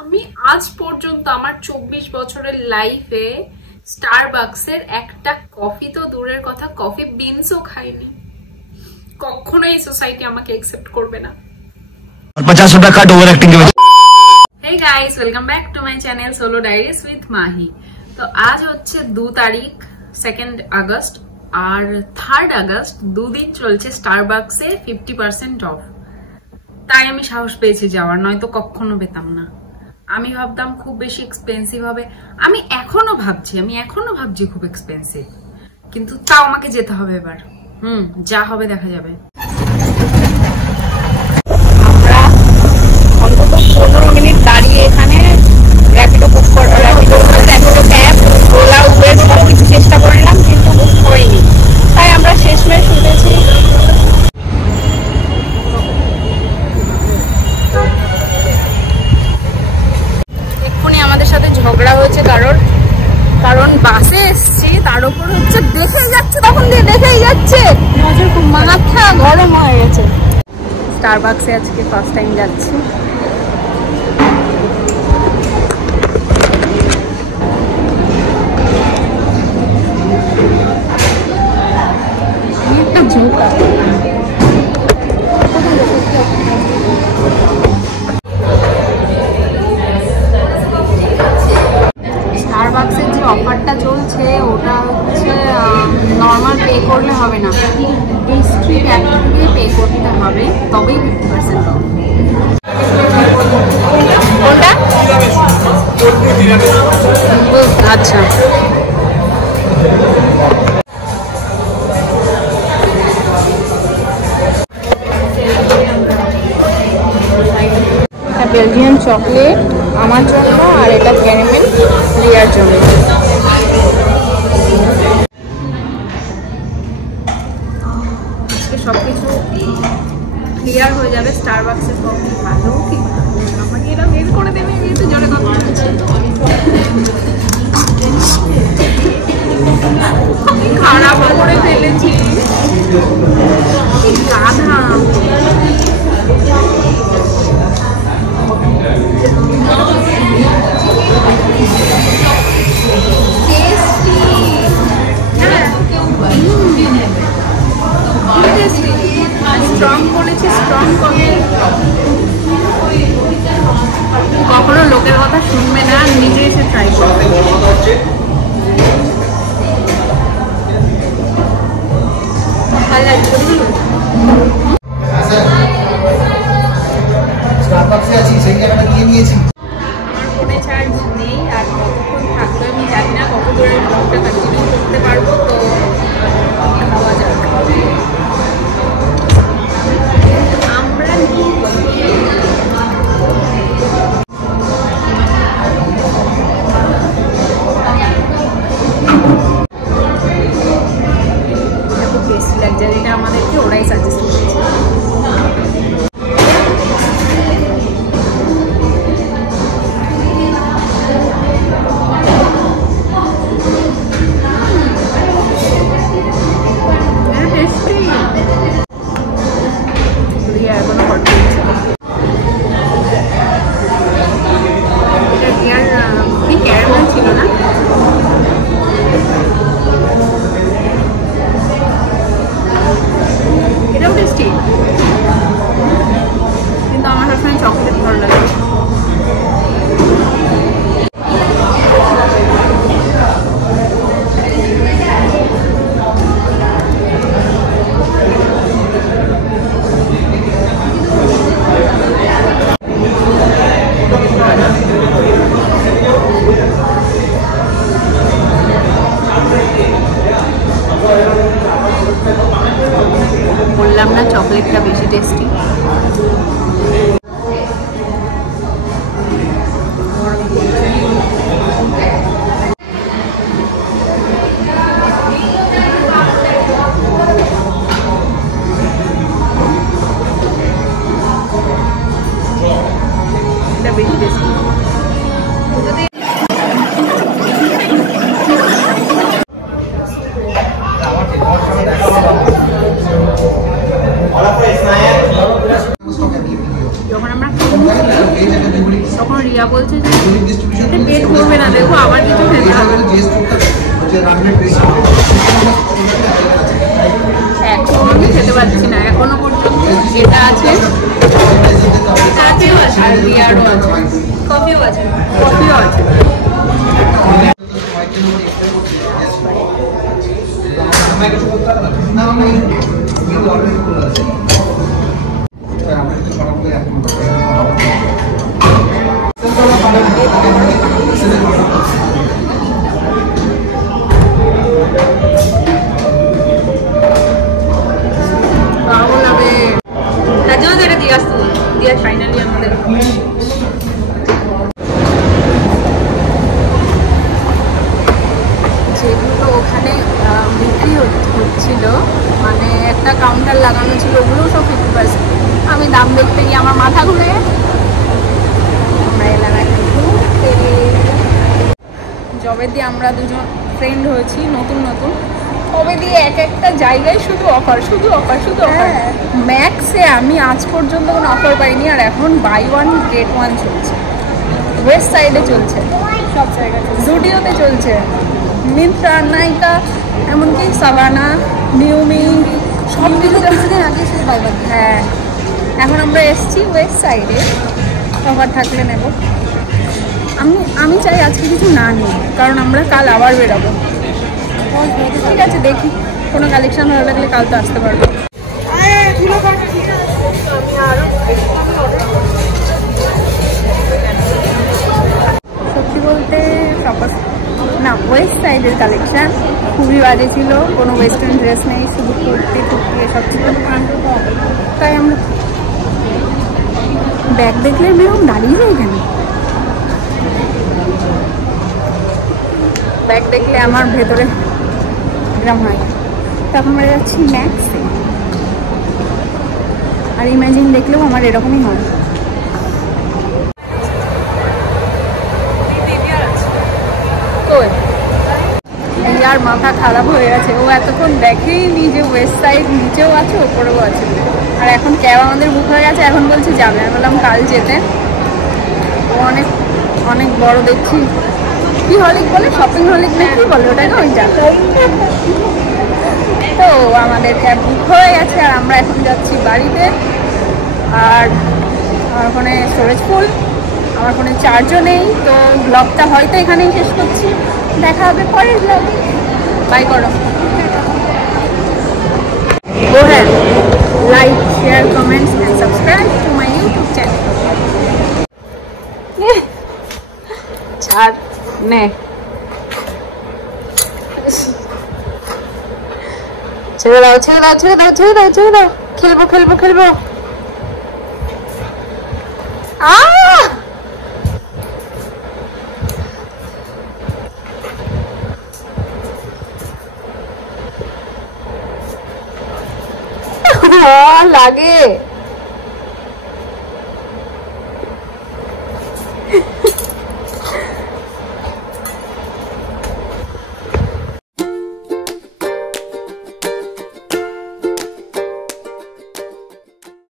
আমি আজ পর্যন্ত আমার 24 বছরের লাইফে স্টারবাকসের একটা কফি তো দূরের কথা, কফি বিনসও খাইনি। কখনো এই সোসাইটি আমাকে অ্যাকসেপ্ট করবে না। 50 रुपए कट ओवर एक्टिंग के। Hey guys, welcome back to my channel Solo Diaries with Mahi। তো আজ হচ্ছে 2 তারিখ 2 আগস্ট আর 3 আগস্ট, দুদিন চলছে স্টারবাকসে 50% অফ। তাই আমি সাহস পেয়েছি যাওয়ার, নয়তো কখনো পেতাম না। আমি ভাবতাম খুব বেশি এক্সপেন্সিভ হবে, আমি এখনো ভাবছি খুব এক্সপেন্সিভ, কিন্তু তাও আমাকে যেতে হবে এবার। যা হবে দেখা যাবে। আমরা অন্তত 15 মিনিট দাঁড়িয়ে এখানে র্যাপিডো বুক র্যাপিডো ক্যাব, ওলা, উবের সব কিছু চেষ্টা করলাম, কিন্তু বুক হয়নি। তাই আমরা শেষমেশ উঠেছি ঝগড়া হয়েছে কারণ বাসে এসছি, তার উপর হচ্ছে দেখেই যাচ্ছে, তখন দিয়ে দেখেই যাচ্ছে, মাথা গরম হয়ে গেছে। স্টারবাকসে আজকে ফার্স্ট টাইম যাচ্ছি। একটা ঝোঁকা স্টারবাকসের যে অফারটা চলছে ওটা হচ্ছে নর্মাল পে করলে হবে না, পেস্ট্রি অ্যাপ দিয়ে পে করতে হবে, তবেই 50% অফ। কোনটা? আচ্ছা, বেলজিয়ান চকলেট আমার জন্য, আর এটা ক্যারামেল রিয়ার জন্য। আজকে সবকিছু ক্লিয়ার হয়ে যাবে। স্টারবাকসের কফি ভালো কি আমাকে এরা বের করে দেবে, এই তো জোরে কথা বলছে। আমি খারাপ করে ফেলেছি, গাধা। স্ট্রং বলেছি, স্ট্রং কফি। কখনো লোকের কথা শুনবে না, নিজে এসে ট্রাই করবে। ভালো লাগছে। আমার ফোনে চার্জ নেই, আর কতক্ষণ থাকবে আমি জানি না, কত দূরের ব্লগটা কন্টিনিউ করতে পারবো। তো খাওয়া যাক। আমরা খুব টেস্টি লাগছে, যেটা আমাদেরকে ওরাই সাজেস্ট করেছে। কিন্তু আমার সবসময় চকলেট ভালো লাগে। বললাম না চকলেটটা বেশি টেস্টি। এটা বেশি টেস্টি। যখন আমরা তখন রিয়া বলছে যে পেট ভরবে না, দেখো আবার কিছু খেতে হবে। এখন খেতে পারছি না, এখনো পর্যন্ত যেটা আছে আর রিয়ারও আছে, কফিও আছে, কফিও আছে। ফাইনালি আমাদের যেগুলো ওখানে বিক্রি হচ্ছিল, মানে একটা কাউন্টার লাগানো ছিল, ওগুলোও সব 50%। আমি দাম দেখতে গিয়ে আমার মাথা ঘুরে আমরা এলাম এখন জবে দিয়ে আমরা দুজন ফ্রেন্ড হয়েছি নতুন নতুন, তবে দিয়ে এক একটা জায়গায় শুধু অফার, শুধু অফার, শুধু অফার। ম্যাক্সে আমি আজ পর্যন্ত কোনো অফার পাইনি, আর এখন বাই ওয়ান গেট ওয়ান চলছে, ওয়েস্ট সাইডে চলছে, সব জায়গায় জুডিওতে চলছে, মিন্ত্রা, নাইকা, এমনকি সাভানা, নিউমি, সব কিছু আগে শুধু বাই ওয়ান। হ্যাঁ, এখন আমরা এসছি ওয়েস্ট সাইডে, অফার থাকলে নেব। আমি চাই আজকে কিছু না নিই, কারণ আমরা কাল আবার বেরোবো। ঠিক আছে, দেখি কোনো কালেকশন ভালো লাগলে কাল তো আসতে পারবো। সত্যি বলতে না, ওয়েস্ট সাইডের কালেকশন খুবই বাজে ছিল, কোনো ওয়েস্টার্ন ড্রেস নেই, শুধু কুর্তি টুর্তি এসব ছিল। তাই আমরা ব্যাগ দেখলে আমি এরকম দাঁড়িয়ে যাই কেন, ব্যাগ দেখলে আমার ভেতরে এরকম হয়। তখন আমরা যাচ্ছি ম্যাক্সে, আর ইমাজিন দেখলেও আমার এরকমই হয়। আর মাথা খারাপ হয়ে গেছে, ও এতক্ষণ দেখেইনি যে ওয়েস্ট সাইড নিচেও আছে ওপরেও আছে, আর এখন ক্যাব আমাদের বুক হয়ে গেছে, এখন বলছে যাবে। আমি বললাম কাল যেতে। ও অনেক অনেক বড় দেখছি, কি হলিক বলে, শপিং হলিক না কি বলে ওটা, না ওইটা। তো আমাদের ক্যাব বুক হয়ে গেছে, আর আমরা এখন যাচ্ছি বাড়িতে। আর আমার ফোনে স্টোরেজ ফুল, আমার ফোনে চার্জও নেই, তো ব্লগটা হয়তো এখানেই শেষ করছি, দেখা হবে পরের ব্লগে। বাই করো। ও হ্যাঁ, like, share, comments and subscribe to my YouTube channel. ছাড় নে, ছেড়ে দাও, ছেড়ে দাও, ছেড়ে দাও, ছেড়ে দাও, ছেড়ে দাও, খেলবো খেলবো খেলবো। লাগে।